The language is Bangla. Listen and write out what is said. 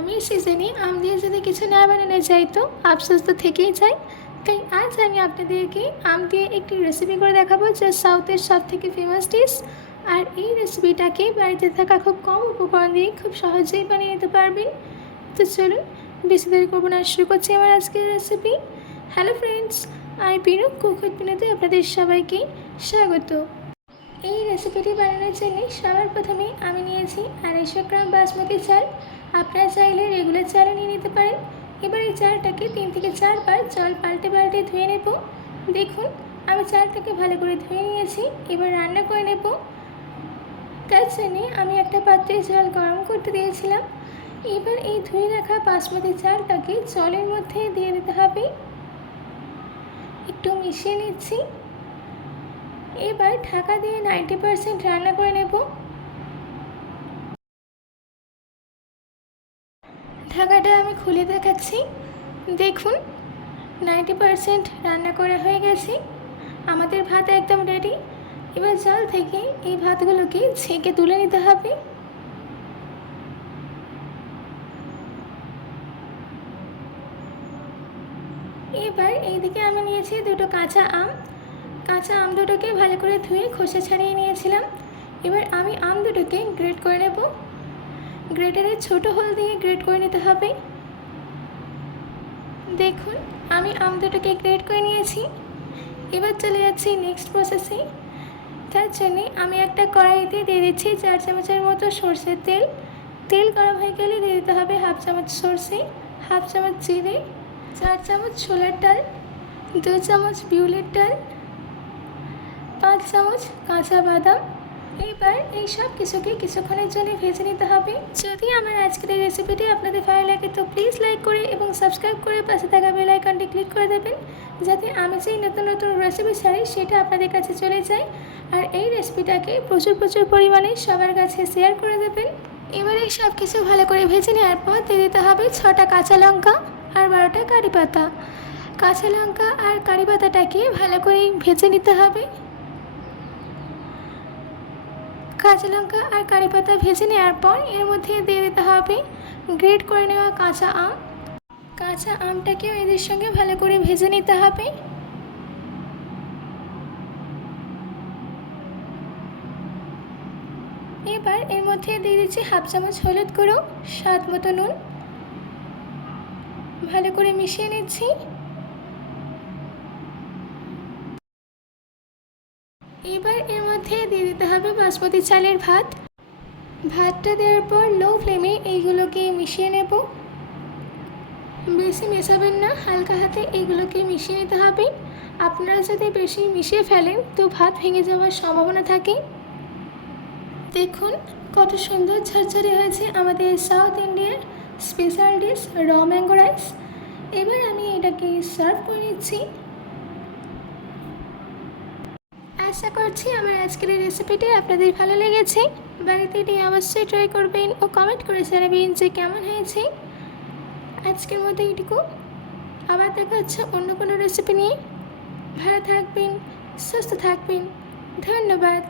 আমের সিজনে আম দিয়ে যদি কিছু না বানানো যায় তো আফসোস তো থেকেই যায়। তাই আজ আমি আপনাদেরকে আম দিয়ে একটি রেসিপি করে দেখাবো, যা সাউথের সব থেকে ফেমাস ডিশ। আর এই রেসিপিটাকে বাড়িতে থাকা খুব কম উপকরণ দিয়ে খুব সহজেই বানিয়ে নিতে পারবেন। তো চলুন বেশি দেরি করবো না, শুরু করছি আমার আজকের রেসিপি। হ্যালো ফ্রেন্ডস, আমি পিনু কুক উইথ পিনুতে আপনাদের সবাইকে স্বাগত। এই রেসিপিটি বানানোর জন্য সবার প্রথমে আমি নিয়েছি 250 গ্রাম বাসমতি চাল। আপনারা চাইলে রেগুলার চালও নিয়ে নিতে পারেন। এবার এই চালটাকে 3 থেকে 4 বার জল পাল্টে পাল্টে ধুয়ে নেব। দেখুন আমি চালটাকে ভালো করে ধুয়ে নিয়েছি। এবার রান্না করে নেব। তার জন্যে আমি একটা পাত্রে জল গরম করতে দিয়েছিলাম। এবার এই ধুয়ে রাখা বাসমতি চালটাকে জলের মধ্যে দিয়ে দিতে হবে। একটু মিশিয়ে নিচ্ছি। এবার ঢাকা দিয়ে 90% রান্না করে নেব। ঢাকাটা আমি খুলে দেখাচ্ছি। দেখুন 90% রান্না করা হয়ে গেছে। আমাদের ভাত একদম রেডি। এবার জল থেকে এই ভাতগুলোকে ছেঁকে তুলে নিতে হবে। এবার এইদিকে আমি নিয়েছি 2টো কাঁচা আম। কাঁচা আম দুটোকে ভালো করে ধুয়ে খোসা ছাড়িয়ে নিয়েছিলাম। এবার আমি আম দুটোকে গ্রেট করে নেব। গ্রেটারে ছোট হোল দিয়ে গ্রেট করে নিতে হবে। দেখুন আমি আম দুটোকে গ্রেট করে নিয়েছি। এবার চলে যাচ্ছি নেক্সট প্রসেসে। তার জন্যে আমি একটা কড়াইতে দিয়ে দিচ্ছি 4 চামচের মতো সর্ষের তেল। তেল গরম হয়ে গেলে দিয়ে দিতে হবে 1/2 চামচ সর্ষে, 1/2 চামচ জিরে, 4 চামচ ছোলার ডাল, 2 চামচ বিউলির ডাল, 5 চামচ কাঁচা বাদাম। এবার এই সব কিছুকে কিছুক্ষণের জন্য ভেজে নিতে হবে। যদি আমার আজকের এই রেসিপিটি আপনাদের ভালো লাগে তো প্লিজ লাইক করে এবং সাবস্ক্রাইব করে পাশে থাকা বেল আইকনটি ক্লিক করে দেবেন, যাতে আমি যেই নতুন নতুন রেসিপি ছাড়ি সেটা আপনাদের কাছে চলে যায়। আর এই রেসিপিটাকে প্রচুর পরিমাণে সবার কাছে শেয়ার করে দেবেন। এবার এই সব কিছু ভালো করে ভেজে নেওয়ার পর দিয়ে দিতে হবে 6টা কাঁচা লঙ্কা আর 12টা কারি পাতা। কাঁচা লঙ্কা আর কারি পাতাটাকে ভালো করে ভেজে নিতে হবে। কাঁচা লঙ্কা আর কারি পাতা ভেজে নেওয়ার পর এর মধ্যে দিয়ে দিতে হবে গ্রেট করে নেওয়া কাঁচা আম। কাঁচা আমটাকেও এদের সঙ্গে ভালো করে ভেজে নিতে হবে। এবার এর মধ্যে দিয়ে দিচ্ছি 1/2 চামচ হলুদ গুঁড়ো, স্বাদ মতো নুন। ভালো করে মিশিয়ে নিচ্ছি। এবার এর মধ্যে দিয়ে দিতে হবে বাসমতি চালের ভাত। ভাতটা দেওয়ার পর লো ফ্লেমে এইগুলোকে মিশিয়ে নেব। বেশি মেশাবেন না, হালকা হাতে এইগুলোকে মিশিয়ে নিতে হবে। আপনারা যদি বেশি মিশিয়ে ফেলেন তো ভাত ভেঙে যাওয়ার সম্ভাবনা থাকে। দেখুন কত সুন্দর ঝরঝরে হয়েছে আমাদের সাউথ ইন্ডিয়ার স্পেশাল ডিশ র ম্যাঙ্গো রাইস। এবার আমি এটাকে সার্ভ করে নিচ্ছি। আশা করছি আমার আজকের এই রেসিপিটি আপনাদের ভালো লেগেছে। বাড়িতে এটি অবশ্যই ট্রাই করবেন ও কমেন্ট করে জানাবেন যে কেমন হয়েছে। আজকের মতো এইটুকু। আবার দেখা হচ্ছে অন্য কোনো রেসিপি নিয়ে। ভালো থাকবেন, সুস্থ থাকবেন। ধন্যবাদ।